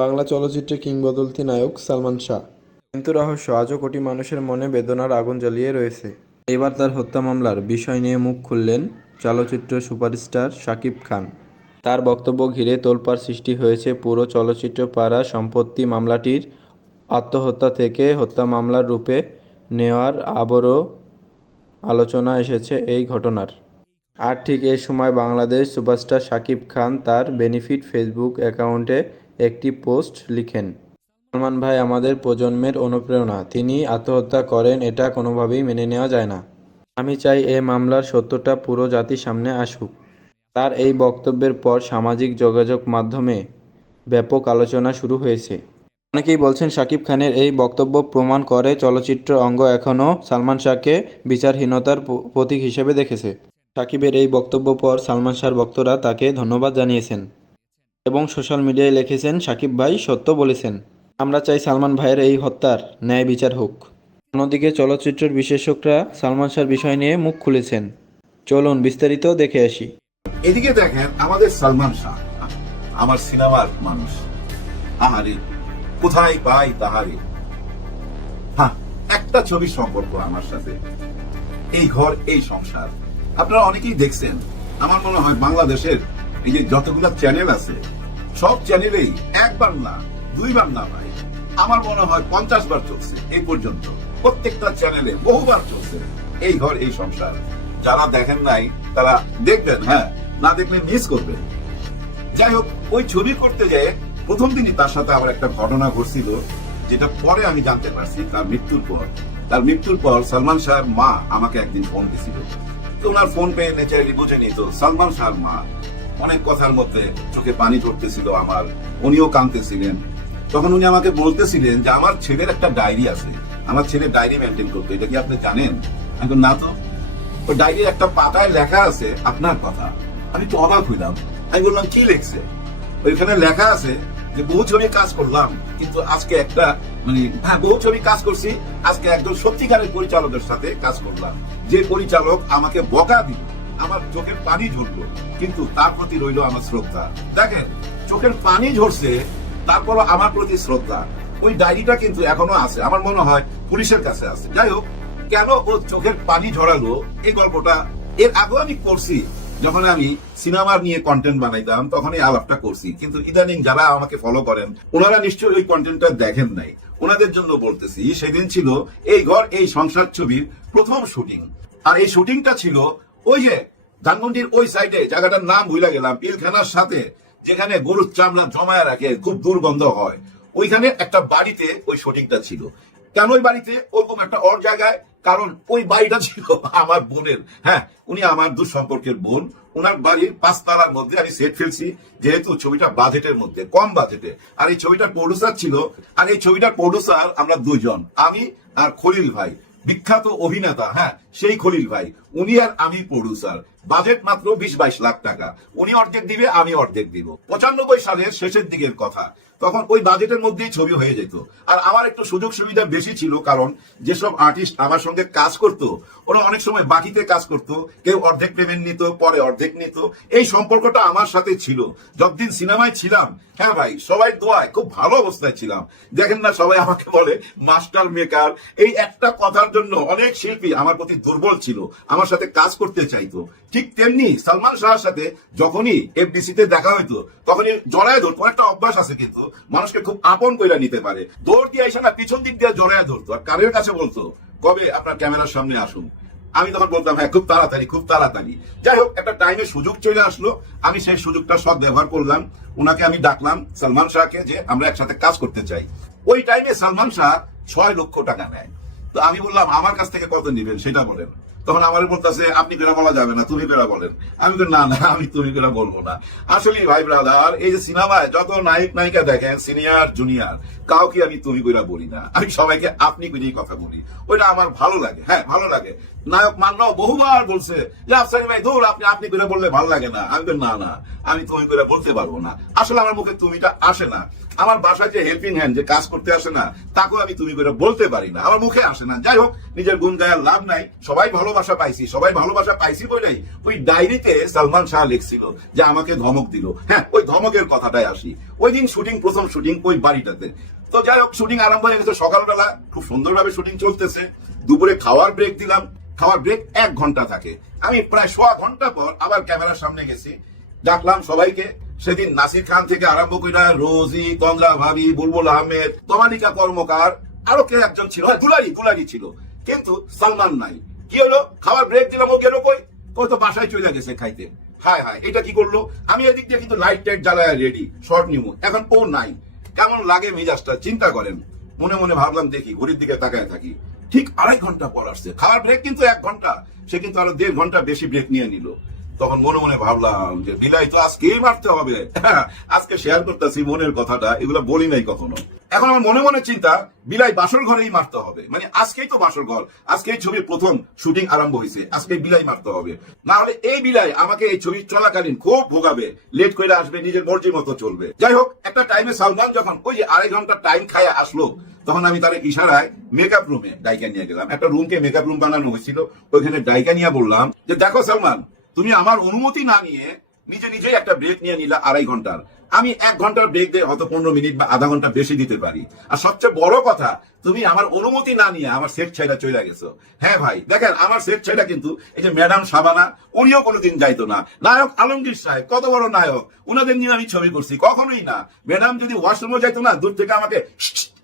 বাংলা চলচ্চিত্রে কিংবদন্তি নায়ক সালমান শাহ। কিন্তু রহস্য, আজও কোটি মানুষের মনে বেদনার আগুন জ্বালিয়ে রয়েছে। এবার তার হত্যা মামলার বিষয় নিয়ে মুখ খুললেন চলচ্চিত্র সুপারস্টার শাকিব খান। তার বক্তব্য ঘিরে তোলপাড় সৃষ্টি হয়েছে পুরো চলচ্চিত্র পাড়া সম্পত্তি মামলাটির আত্মহত্যা থেকে হত্যা মামলার রূপে নেওয়ার আবারও আলোচনা এসেছে এই ঘটনার। আর ঠিক এই সময় বাংলাদেশ সুপারস্টার শাকিব খান তার বেনিফিট ফেসবুক অ্যাকাউন্টে একটি পোস্ট লিখেন, সালমান ভাই আমাদের প্রজন্মের অনুপ্রেরণা। তিনি আত্মহত্যা করেন, এটা কোনোভাবেই মেনে নেওয়া যায় না। আমি চাই এ মামলার সত্যটা পুরো জাতির সামনে আসুক। তার এই বক্তব্যের পর সামাজিক যোগাযোগ মাধ্যমে ব্যাপক আলোচনা শুরু হয়েছে। অনেকেই বলছেন, শাকিব খানের এই বক্তব্য প্রমাণ করে চলচ্চিত্র অঙ্গ এখনও সালমান শাহকে বিচারহীনতার প্রতীক হিসেবে দেখেছে। শাকিবের এই বক্তব্য পর সালমান শাহর ভক্তরা তাকে ধন্যবাদ জানিয়েছেন। এবং সোশ্যাল মিডিয়ায় লিখেছেন শাকিব ভাই সত্য বলেছেন। আমরা চাই সালমান ভাইয়ের এই হত্যার ন্যায় বিচার হোক। অন্যদিকে চলচ্চিত্রের বিশেষজ্ঞরা সালমান শাহর বিষয় নিয়ে মুখ খুলেছেন। চলুন বিস্তারিত দেখে আসি। এদিকে দেখেন, আমাদের সালমান শাহ, আমার সিনেমার মানুষ। আহারে কোথায় পাই তাহারে হ্যাঁ একটা ছবি সম্পর্ক আমার সাথে। এই ঘর, এই সংসার। আপনারা অনেকেই দেখছেন। আমার মনে হয় বাংলাদেশের এই যে যতগুলো চ্যানেল আছে, সব চ্যানেলেই একবার না দুইবার না ভাই। আমার মনে হয় পঞ্চাশ বার চলছে এই পর্যন্ত। প্রত্যেকটা চ্যানেলে বহুবার চলছে এই ঘর, এই সংসার। যারা দেখেন নাই, তারা দেখবেন হ্যাঁ না দেখলে মিস করবেন। যাই হোক, ওই ছবি করতে যেয়ে প্রথম দিনই তার সাথে আবার একটা ঘটনা ঘটছিল, যেটা পরে আমি জানতে পারছি, তার মৃত্যুর পর। তার মৃত্যুর পর সালমান শাহর মা আমাকে একদিন ফোন দিছিল। তো ওনার ফোন পেয়ে নেচারি বুঝে নিত সালমান শাহর মা। অনেক কথার মধ্যে চোখে পানি ধরতেছিল আমার, উনিও কাঁদতেছিলেন। তখন উনি আমাকে বলতেছিলেন যে, আমার ছেলের একটা ডায়েরি আছে, আমার ছেলে ডায়েরি মেনটেন করতো, এটা কি আপনি জানেন? আমি না তো, ওই ডায়েরির একটা পাতায় লেখা আছে আপনার কথা। আমি তো অবাক হইলাম। আমি বললাম, কি লিখছে? ওইখানে লেখা আছে যে, বহু ছবি কাজ করলাম, কিন্তু আজকে একটা মানে হ্যাঁ বহু ছবি কাজ করছি, আজকে একজন সত্যিকারের পরিচালকের সাথে কাজ করলাম। যে পরিচালক আমাকে বকা দিল আমার চোখের পানি ঝরলো, কিন্তু তার প্রতি রইল আমার শ্রদ্ধা। দেখেন, চোখের পানি ঝরছে, তারপরও আমার প্রতি শ্রদ্ধা। ওই ডায়েরিটা কিন্তু এখনও আছে, আমার মনে হয় পুলিশের কাছে আছে। যাই হোক, কেন ও চোখের পানি ঝরালো, এই গল্পটা এর আগেও আমি করছি। যখন আমি সিনেমা নিয়ে কন্টেন্ট বানাইতাম তখন এই আলাপটা করছি। কিন্তু ইদানিং যারা আমাকে ফলো করেন, ওনারা নিশ্চয়ই ওই কন্টেন্টটা দেখেন নাই। ওনাদের জন্য বলতেছি, সেদিন ছিল এই ঘর, এই সংসার ছবির প্রথম শুটিং আর এই শুটিংটা ছিল ওই যে ধানমন্ডির ওই সাইডে জায়গাটার নাম ভুলে গেলাম পিলখানার সাথে, যেখানে গরুর চামড়া জমায় রাখে, খুব দুর্গন্ধ হয়। ওইখানে একটা বাড়িতে ওই শুটিংটা ছিল। কেন ওই বাড়িতে? ওরকম একটা ওর জায়গায়, কারণ ওই বাড়িটা ছিল আমার বোনের। হ্যাঁ উনি আমার দূর সম্পর্কের বোন। ওনার বাড়ির পাঁচতলার মধ্যে আমি সেট ফেলছি, যেহেতু ছবিটা বাজেটের মধ্যে, কম বাজেটে। আর এই ছবিটার প্রডিউসার ছিল, আর এই ছবিটার প্রডিউসার আমরা দুইজন, আমি আর খলিল ভাই। বিখ্যাত অভিনেতা হ্যাঁ সেই খলিল ভাই। উনি আর আমি প্রডিউসার বাজেট মাত্র বিশ বাইশ লাখ টাকা। উনি অর্ধেক দিবে, আমি অর্ধেক দিব। পঁচানব্বই সালের শেষের দিকের কথা। তখন ওই বাজেটের মধ্যেই ছবি হয়ে যেত। আর আমার একটু সুযোগ সুবিধা বেশি ছিল, কারণ যেসব আর্টিস্ট আমার সঙ্গে কাজ করতো, ওরা অনেক সময় বাকিতে কাজ করতো, কেউ অর্ধেক পেমেন্ট নিত, পরে অর্ধেক নিত। এই সম্পর্কটা আমার সাথে ছিল। যতদিন সিনেমায় ছিলাম হ্যাঁ ভাই, সবাই দোয়ায়, খুব ভালো অবস্থায় ছিলাম। দেখেন না, সবাই আমাকে বলে মাস্টার মেকার এই একটা কথার জন্য অনেক শিল্পী আমার প্রতি দুর্বল ছিল, আমার সাথে কাজ করতে চাইতো। ঠিক তেমনি সালমান শাহর সাথে যখনই এফডিসি তে দেখা হইতো, তখনই জড়ায় ধরতো একটা অভ্যাস আছে কিন্তু। মানুষকে খুব আপন কইরা নিতে পারে। দৌড় দিয়ে এসে না পিছন দিক দিয়ে জড়ায় ধরতো। আর কারের কাছে বলতো, কবে আপনার ক্যামেরার সামনে আসুন? আমি তখন বলতাম হ্যাঁ খুব তাড়াতাড়ি খুব তাড়াতাড়ি। যাই হোক, একটা টাইমে সুযোগ চলে আসলো। আমি সেই সুযোগটা সব ব্যবহার করলাম। ওনাকে আমি ডাকলাম সালমান শাহকে যে আমরা একসাথে কাজ করতে চাই। ওই টাইমে সালমান শাহ ছয় লক্ষ টাকা নেয়। তো আমি বললাম, আমার কাছ থেকে কত নেবেন? সেটা বলেন। তখন আমার বলতেছে আপনি বেড়া বলা যাবে না তুমি বেড়া বলেন। আমি বলি, না না আমি তুমি বেড়া বলব না। আসলে ভাই ব্রাদার এই যে সিনেমায় যত নায়ক নায়িকা দেখেন সিনিয়র জুনিয়র কাউকে আমি তুমি কইরা বলি না। আমি সবাইকে আপনি করেই কথা বলি। ওইটা আমার ভালো লাগে হ্যাঁ ভালো লাগে। নায়ক মান্য বহুবার বলছে যে আফসারি ভাই দূর আপনি আপনি করে বললে ভালো লাগে না। আমি না না আমি তুমি করে বলতে পারব না। আসলে আমার মুখে তুমিটা আসে না। আমার বাসায় যে হেল্পিং হ্যান্ড যে কাজ করতে আসে না, তাকেও আমি তুমি করে বলতে পারি না। আমার মুখে আসে না। যাই হোক, নিজের গুণ গায়ের লাভ নাই। সবাই ভালোবাসা পাইছি, সবাই ভালোবাসা পাইছি বলেই ওই ডায়েরিতে সালমান শাহ লিখছিল যে আমাকে ধমক দিল। হ্যাঁ ওই ধমকের কথাটাই আসি। ওই দিন শুটিং প্রথম শুটিং ওই বাড়িটাতে। তো যাই হোক শুটিং আরম্ভ হয়ে গেছে সকালবেলা। খুব সুন্দরভাবে শুটিং চলতেছে। দুপুরে খাওয়ার ব্রেক দিলাম। খাওয়ার ব্রেক এক ঘণ্টা থাকে। আমি প্রায় সোয়া ঘণ্টা পর আবার ক্যামেরার সামনে গেছি। ডাকলাম সবাইকে। সেদিন নাসির খান থেকে আরম্ভ করে রোজি কংরা ভাবি বুলবুল আহমেদ তমালিকা কর্মকার আরও কে একজন ছিল? হ্যাঁ, দুলারি দুলারি ছিল। কিন্তু সালমান নাই। কি হলো? খাবার ব্রেক দিলাম ও গেল কই? ও তো বাসায় চলে গেছে খাইতে। হায় হায় এটা কি করল? আমি এদিক দিয়ে কিন্তু লাইট টাইট জ্বালায় রেডি শর্ট নিমু। এখন ও নাই। কেমন লাগে মেজাজটা? চিন্তা করেন। মনে মনে ভাবলাম দেখি ঘড়ির দিকে তাকায় থাকি। ঠিক আড়াই ঘণ্টা পর আসছে। খাওয়ার ব্রেক কিন্তু এক ঘণ্টা। সে কিন্তু আরও দেড় ঘণ্টা বেশি ব্রেক নিয়ে নিল। তখন মনে মনে ভাবলাম যে, বিলাই তো আজকেই মারতে হবে। আজকে শেয়ার করতেছি মনের কথাটা, এগুলো বলি নাই কখনো। এখন আমার মনে মনে চিন্তা, বিলাই বাসর ঘরেই মারতে হবে। মানে আজকেই তো বাসর ঘর, আজকেই ছবির প্রথম শুটিং আরম্ভ হয়েছে আজকে বিলাই মারতে হবে। না হলে এই বিলাই আমাকে এই ছবি চলাকালীন খুব ভোগাবে লেট করে আসবে, নিজের মর্জি মতো চলবে। যাই হোক, একটা টাইমে সালমান যখন ওই যে আড়াই ঘণ্টা টাইম খায় আসলো, তখন আমি তার ইশারায় মেকআপ রুমে ডাইকা নিয়ে গেলাম। একটা রুমকে মেকআপ রুম বানানো হয়েছিল, ওইখানে ডাইকা নিয়ে বললাম যে, দেখো সালমান তুমি আমার অনুমতি না নিয়ে নিজে নিজেই একটা ব্রেক নিয়ে নিলে আড়াই ঘণ্টার। আমি এক ঘণ্টার ব্রেক দিয়ে হয়তো পনেরো মিনিট বা আধা ঘণ্টা বেশি দিতে পারি। আর সবচেয়ে বড় কথা তুমি আমার অনুমতি না নিয়ে আমার সেট ছাইটা চলে গেছো। হ্যাঁ ভাই, দেখেন, আমার সেট ছাইটা কিন্তু এই যে ম্যাডাম সাবানা, উনিও কোনোদিন যাইতো না। নায়ক আলমগীর সাহেব, কত বড় নায়ক, উনাদের নিয়ে আমি ছবি করছি, কখনোই না। ম্যাডাম যদি ওয়াশরুমে যাইতো না, দূর থেকে আমাকে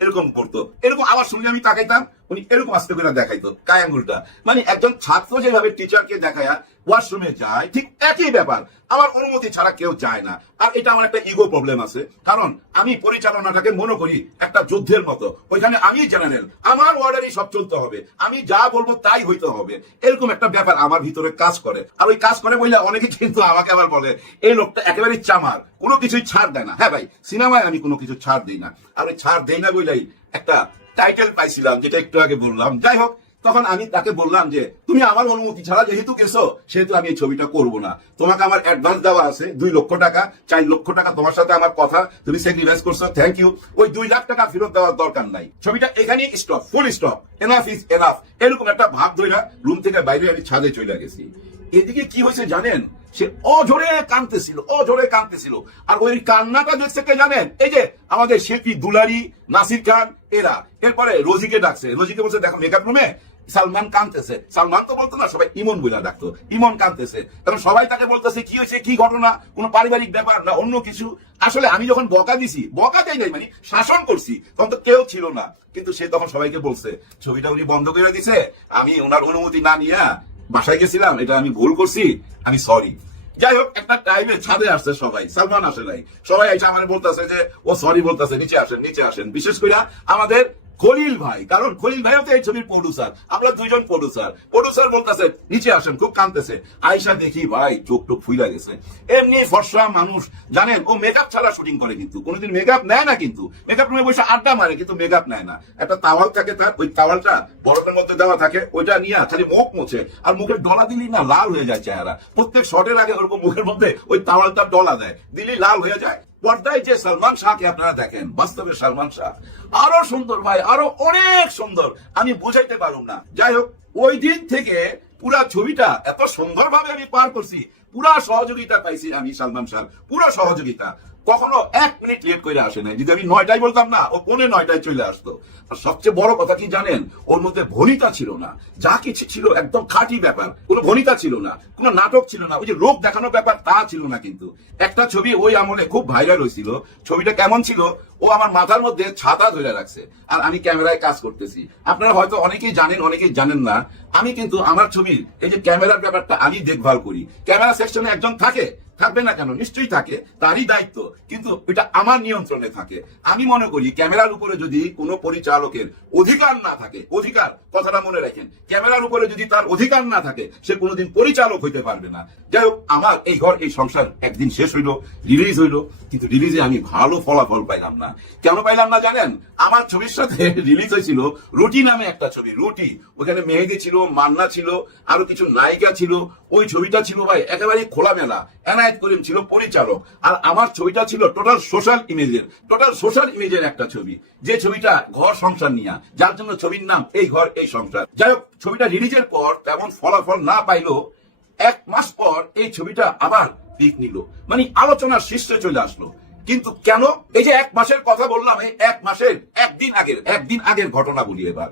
এরকম করতো। এরকম আবার শুনলে আমি তাকাইতাম, উনি এরকম আস্তে করে দেখাইতো, কায় আঙ্গুলটা। মানে একজন ছাত্র যেভাবে টিচারকে দেখায় ওয়াশরুমে যায়, ঠিক একই ব্যাপার। আমার অনুমতি ছাড়া কেউ যায় না। আর এটা আমার একটা ইগো প্রবলেম আছে। কারণ আমি পরিচালনাটাকে মনে করি একটা যুদ্ধের মতো। ওইখানে আমি জেনারেল আমার অর্ডারই সব চলতে হবে। আমি যা বলব তাই হইতে হবে। এরকম একটা ব্যাপার আমার ভিতরে কাজ করে। আর ওই কাজ করে বললে অনেকে কিন্তু আমাকে আবার বলে, এই লোকটা একেবারে চামার, কোনো কিছুই ছাড় দেয় না। হ্যাঁ ভাই, সিনেমায় আমি কোনো কিছু ছাড় দিই না। আর ওই ছাড় দেই না বলেই একটা টাইটেল পাইছিলাম, যেটা একটু আগে বললাম। যাই হোক তখন আমি তাকে বললাম যে, তুমি আমার অনুমতি ছাড়া যেহেতু গেছো, সেহেতু আমি এই ছবিটা করব না। তোমাকে আমার অ্যাডভান্স দেওয়া আছে, দুই লক্ষ টাকা, চার লক্ষ টাকা তোমার সাথে আমার কথা, তুমি স্যাক্রিফাইস করছ থ্যাংক ইউ ওই দুই লাখ টাকা ফেরত দেওয়ার দরকার নাই। ছবিটা এখানেই stop full stop enough is enough এরকম একটা ভাব ধইরা রুম থেকে বাইরে আমি ছাদে চলে গেছি। এদিকে কি হয়েছে জানেন? সে অঝরে কাঁদতেছিল অঝরে কাঁদতেছিল। আর ওই কান্নাটা দেখছে কে জানেন? এই যে আমাদের শিল্পী দুলারি, নাসির খান, এরা। এরপরে রোজিকে ডাকছে। রোজিকে বলছে, দেখো মেকআপ রুমে সালমান কাঁদতেছে। সালমান তো বলতো না, সবাই ইমন বইলা ডাকতো। ইমন কাঁদতেছে। কারণ সবাই তাকে বলতেছে, কি হয়েছে? কি ঘটনা? কোনো পারিবারিক ব্যাপার না অন্য কিছু? আসলে আমি যখন বকা দিছি, বকা দেয় নাই মানে শাসন করছি, তখন তো কেউ ছিল না। কিন্তু সে তখন সবাইকে বলছে, ছবিটা উনি বন্ধ করে দিছে। আমি ওনার অনুমতি না নিয়ে বাসায় গেছিলাম। এটা আমি ভুল করছি। আমি সরি যাই হোক, একটা টাইমে ছাদে আসছে সবাই। সালমান আসে নাই। সবাই এসে আমার বলতেছে যে, ও সরি বলতেছে। নিচে আসেন নিচে আসেন। বিশেষ করে আমাদের খলিল ভাই, কারণ খলিল ভাইও তো এই ছবির প্রডিউসার আমরা দুইজন প্রডিউসার প্রডিউসার বলতেছে, নিচে আসেন, খুব কাঁদতেছে আয়সা দেখি, ভাই, চোখ টোক ফুইলা গেছে। এমনি ফর্সা মানুষ, জানেন? ও মেকআপ ছাড়া শুটিং করে কিন্তু। কোনোদিন মেকআপ নেয় না কিন্তু। মেকআপ রুমে বসে আড্ডা মারে, কিন্তু মেকআপ নেয় না। একটা তাওয়াল থাকে তার, ওই তাওয়ালটা বরফের মধ্যে দেওয়া থাকে, ওইটা নিয়ে খালি মুখ মোছে। আর মুখের ডলা দিলি না লাল হয়ে যায় চেহারা। প্রত্যেক শটের আগে ওরকম মুখের মধ্যে ওই তাওয়ালটা ডলা দেয়। দিলি লাল হয়ে যায়। পর্দায় যে সালমান শাহকে আপনারা দেখেন, বাস্তবে সালমান শাহ, আরও সুন্দর ভাই, আরও অনেক সুন্দর। আমি বুঝাইতে পারুম না। যাই হোক, ওই দিন থেকে পুরা ছবিটা এত সুন্দর ভাবে আমি পার করছি, পুরা সহযোগিতা পাইছি আমি সালমান শাহ পুরা সহযোগিতা। কখনো এক মিনিট লেট করে আসে নাই। যদি আমি নয়টায় বলতাম না, ও পৌনে নয়টায় চলে আসতো। আর সবচেয়ে বড় কথা কি জানেন? ওর মধ্যে ভনিতা ছিল না। যা কিছু ছিল একদম খাঁটি ব্যাপার। কোনো ভনিতা ছিল না, কোনো নাটক ছিল না। ওই যে লোক দেখানোর ব্যাপার তা ছিল না কিন্তু। একটা ছবি ওই আমলে খুব ভাইরাল হয়েছিল। ছবিটা কেমন ছিল? ও আমার মাথার মধ্যে ছাতা ধরে রাখছে। আর আমি ক্যামেরায় কাজ করতেছি। আপনারা হয়তো অনেকেই জানেন অনেকেই জানেন না। আমি কিন্তু আমার ছবির, এই যে ক্যামেরার ব্যাপারটা আমি দেখভাল করি। ক্যামেরা সেকশনে একজন থাকে থাকবে না কেন? নিশ্চয়ই থাকে, তারই দায়িত্ব, কিন্তু এটা আমার নিয়ন্ত্রণে থাকে। আমি মনে করি ক্যামেরার উপরে যদি কোনো পরিচালকের অধিকার না থাকে, অধিকার, কথাটা মনে রাখেন, ক্যামেরার উপরে যদি তার অধিকার না থাকে, সে কোনোদিন পরিচালক হইতে পারবে না। যাই হোক, আমার এই ঘর, এই সংসার একদিন শেষ হইল রিলিজ হইল, কিন্তু রিলিজে আমি ভালো ফলাফল পাইলাম না। কেন পাইলাম না জানেন? আমার ছবির সাথে রিলিজ হয়েছিল রুটি নামে একটা ছবি, রুটি। ওখানে মেহেদি ছিল, মান্না ছিল, আরও কিছু নায়িকা ছিল, ওই ছবিটা ছিল ভাই একেবারে খোলামেলা। এনায়েত করিম ছিল পরিচালক। আর আমার ছবিটা ছিল টোটাল সোশ্যাল ইমেজের টোটাল সোশ্যাল ইমেজের একটা ছবি। যে ছবিটা ঘর সংসার নিয়ে। যার জন্য ছবির নাম এই ঘর, এই সংসার। যাই হোক, ছবিটা রিলিজের পর তেমন ফলাফল না পাইলেও এক মাস পর এই ছবিটা আবার দিক নিল। মানে আলোচনার শীর্ষে চলে আসলো। কিন্তু কেন? এই যে এক মাসের কথা বললাম, এই এক মাসের, একদিন আগের একদিন আগের ঘটনা বলি এবার।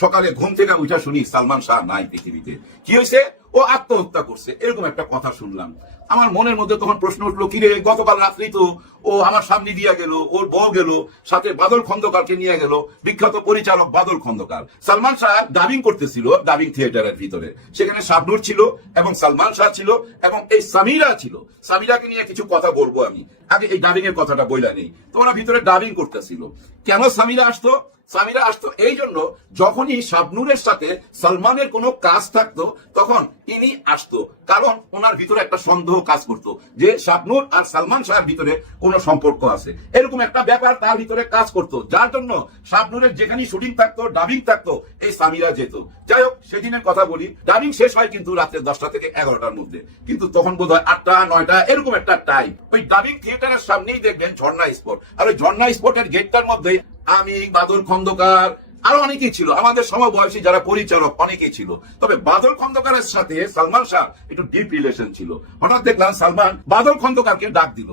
সকালে ঘুম থেকে উঠা শুনি সালমান শাহ নাই পৃথিবীতে। কি হয়েছে ও আত্মহত্যা করছে। এরকম একটা কথা শুনলাম। আমার মনের মধ্যে তখন প্রশ্ন উঠল, কিরে, গতকাল রাত্রি তো ও আমার সামনে দিয়ে গেল, ওর বউ গেল, সাথে বাদল খন্দকারকে নিয়ে গেল, বিখ্যাত পরিচালক বাদল খন্দকার। সালমান শাহ ডাবিং করতেছিল ডাবিং থিয়েটারের ভিতরে। সেখানে শাবনুর ছিল এবং সালমান শাহ ছিল এবং এই সামিরা ছিল। সামিরাকে নিয়ে কিছু কথা বলব আমি। আগে এই ডাবিং এর কথাটা বইলা নেই। তোমরা ভিতরে ডাবিং করতেছিল। কেন সামিরা আসতো? সামিরা আসতো। এই জন্য যখনই শাবনুরের সাথে সালমানের কোনো কাজ থাকতো, তখন ইনি আসতো। কারণ ওনার ভিতরে একটা সন্দেহ কাজ করতো যে শাবনুর আর সালমান শাহের ভিতরে কোনো সম্পর্ক আছে। এরকম একটা ব্যাপার তার ভিতরে কাজ করতো। যার জন্য শাবনুরের যেখানে শুটিং থাকতো, ডাবিং থাকতো, এই সামিরা যেত। যাই হোক, সেদিনের কথা বলি। ডাবিং শেষ হয় কিন্তু রাত্রে দশটা থেকে এগারোটার মধ্যে। কিন্তু তখন বোধ হয় আটটা, নয়টা, এরকম একটা টাইম ওই ডাবিং থিয়েটারের সামনেই দেখবেন ঝর্ণা স্পট। আর ওই ঝর্ণা স্পটের গেটটার মধ্যে আমি বাদল খন্দকার, আরও অনেকেই ছিল। আমাদের সমবয়সী যারা পরিচালক, অনেকেই ছিল। তবে বাদল খন্দকারের সাথে সালমান শাহ একটু ডিপ রিলেশন ছিল। হঠাৎ দেখলাম সালমান বাদল খন্দকারকে ডাক দিল।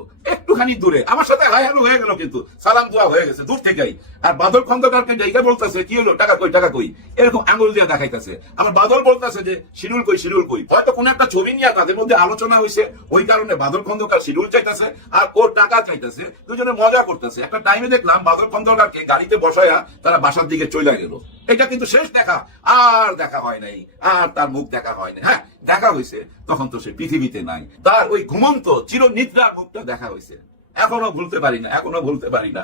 একটুখানি দূরে। আমার সাথে হাই হ্যালো হয়ে গেল কিন্তু। সালাম দোয়া হয়ে গেছে, দূর থেকেই। আর বাদল খন্দকারকে জায়গা বলতেছে, কি হলো? টাকা কই টাকা কই? এরকম আঙুল দিয়ে দেখাইতেছে। আমার বাদল বলতেছে যে, শিডিউল কই শিডিউল কই? হয়তো কোন একটা ছবি নিয়ে তাদের মধ্যে আলোচনা হয়েছে ওই কারণে বাদল খন্দকার শিডিউল চাইতেছে আর ওর টাকা চাইতেছে। দুজনে মজা করতেছে। একটা টাইমে দেখলাম বাদল খন্দকারকে গাড়িতে বসায়া তারা বাসার দিকে চলে গেল। এটা কিন্তু শেষ দেখা। আর দেখা হয় নাই। আর তার মুখ দেখা হয় নাই। হ্যাঁ দেখা হয়েছে তখন তো সে পৃথিবীতে নাই। তার ওই ঘুমন্ত চিরনিদ্রার মুখটা দেখা হয়েছে এখনও ভুলতে পারি না, এখনও ভুলতে পারি না।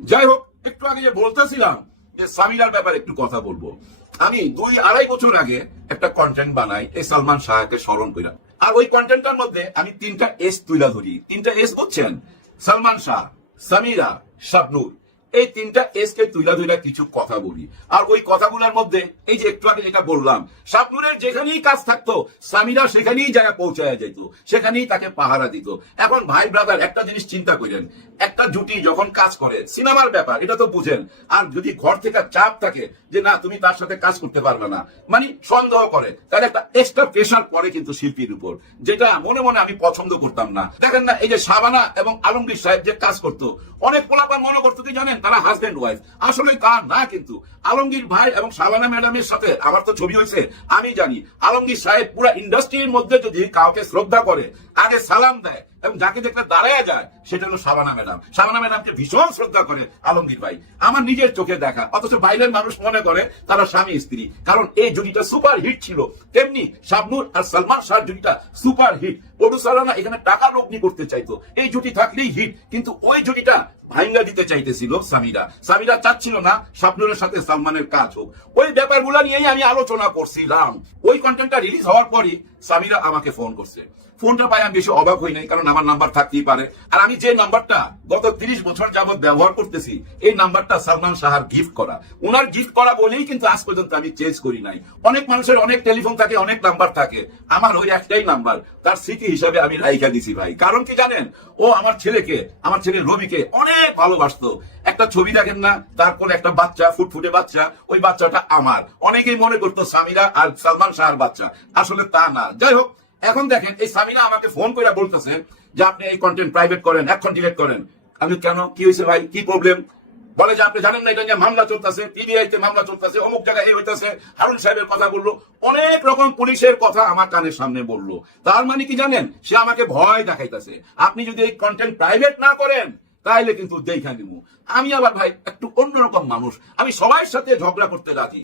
যাই হোক, একটু আগে যে বলতেছিলাম যে সামিরার ব্যাপারে একটু কথা বলব। আমি দুই আড়াই বছর আগে একটা কন্টেন্ট বানাই, এই সালমান শাহকে স্মরণ করিলাম আর ওই কন্টেন্টটার মধ্যে আমি তিনটা এস তুলা ধরি। তিনটা এস বুঝছেন? সালমান শাহ, সামিরা, শাবনুর। এই তিনটা এস কে তুইলা তুইলা কিছু কথা বলি। আর ওই কথাগুলোর মধ্যে এই যে একটু আগে যেটা বললাম, শাবনুরের যেখানেই কাজ থাকতো সামিরা সেখানেই জায়গা পৌঁছায় যেত সেখানেই তাকে পাহারা দিত। এখন ভাই ব্রাদার একটা জিনিস চিন্তা করেন, একটা জুটি যখন কাজ করে, সিনেমার ব্যাপার, এটা তো বুঝেন, আর যদি ঘর থেকে চাপ থাকে যে না, তুমি তার সাথে কাজ করতে পারবে না মানে সন্দেহ করে, তাহলে একটা এক্সট্রা প্রেশার পড়ে কিন্তু শিল্পীর উপর, যেটা মনে মনে আমি পছন্দ করতাম না। দেখেন না, এই যে সাবানা এবং আলমগীর সাহেব যে কাজ করতো, অনেক পোলাপান মনে করতো কি জানেন? তারা হাজবেন্ড ওয়াইফ আসলে তা না কিন্তু। আলমগীর ভাই এবং সালানা ম্যাডামের সাথে আমার তো ছবি হয়েছে, আমি জানি। আলমগীর সাহেব পুরো ইন্ডাস্ট্রির মধ্যে যদি কাউকে শ্রদ্ধা করে, আগে সালাম দেয় এবং যাকে দেখলে দাঁড়ায় যায়, সেটা হলো শাবানা ম্যাডাম। শাবানা ম্যাডামকে ভীষণ শ্রদ্ধা করে আলমগীর ভাই। আমার নিজের চোখে দেখা, অথচ বাইরের মানুষ মনে করে তারা স্বামী, স্ত্রী। কারণ এই জুটিটা সুপার হিট ছিল। তেমনি শাবনুর আর সালমান শাহ জুটিটা সুপার হিট প্রডিউসাররা এখানে টাকা লগ্নি করতে চাইতো। এই জুটি থাকলেই হিট কিন্তু ওই জুটিটা ভাঙ্গা দিতে চাইতেছিল সামিরা। সামিরা চাচ্ছিল না স্বপ্নের সাথে সালমানের কাজ হোক। ওই ব্যাপারগুলো নিয়েই আমি আলোচনা করছিলাম। ওই কন্টেন্টটা রিলিজ হওয়ার পরই সামিরা আমাকে ফোন করছে। ফোনটা পাই আমি বেশি অবাক হই নাই, কারণ আমার নাম্বার থাকতেই পারে। আর আমি যে নাম্বারটা গত তিরিশ বছর যাবত ব্যবহার করতেছি, এই নাম্বারটা সালমান শাহার গিফট করা। ওনার গিফট করা বলেই কিন্তু আজ পর্যন্ত আমি চেঞ্জ করি নাই। অনেক মানুষের অনেক টেলিফোন থাকে, অনেক নাম্বার থাকে। আমার ওই একটাই নাম্বার তার স্মৃতি হিসাবে আমি রাইখা দিছি ভাই। কারণ কি জানেন? ও আমার ছেলেকে, আমার ছেলে রবিকে অনেক ভালোবাসতো। একটা ছবি দেখেন না, তারপর একটা বাচ্চা, ফুটফুটে বাচ্চা, ওই বাচ্চাটা আমার। অনেকেই মনে করতো সামিরা আর সালমান শাহর বাচ্চা। আসলে তা না। যাই হোক এখন দেখেন, এই সামিরা আমাকে ফোন করে বলতেছে যে আপনি এই কন্টেন্ট প্রাইভেট করেন এখন ডিলেট করেন। আমি কেন? কি হয়েছে ভাই? কি প্রবলেম বলে যে আপনি জানেন না, এটা নিয়ে মামলা চলতেছে পিবিআই তে মামলা চলতেছে, অমুক জায়গায় এই হইতেছে, হারুন সাহেবের কথা বলল, অনেক রকম পুলিশের কথা আমার কানের সামনে বলল। তার মানে কি জানেন? সে আমাকে ভয় দেখাইতেছে। আপনি যদি এই কন্টেন্ট প্রাইভেট না করেন, তাইলে কিন্তু দেখা নিবো আমি আবার ভাই একটু অন্যরকম মানুষ। আমি সবার সাথে ঝগড়া করতে রাজি।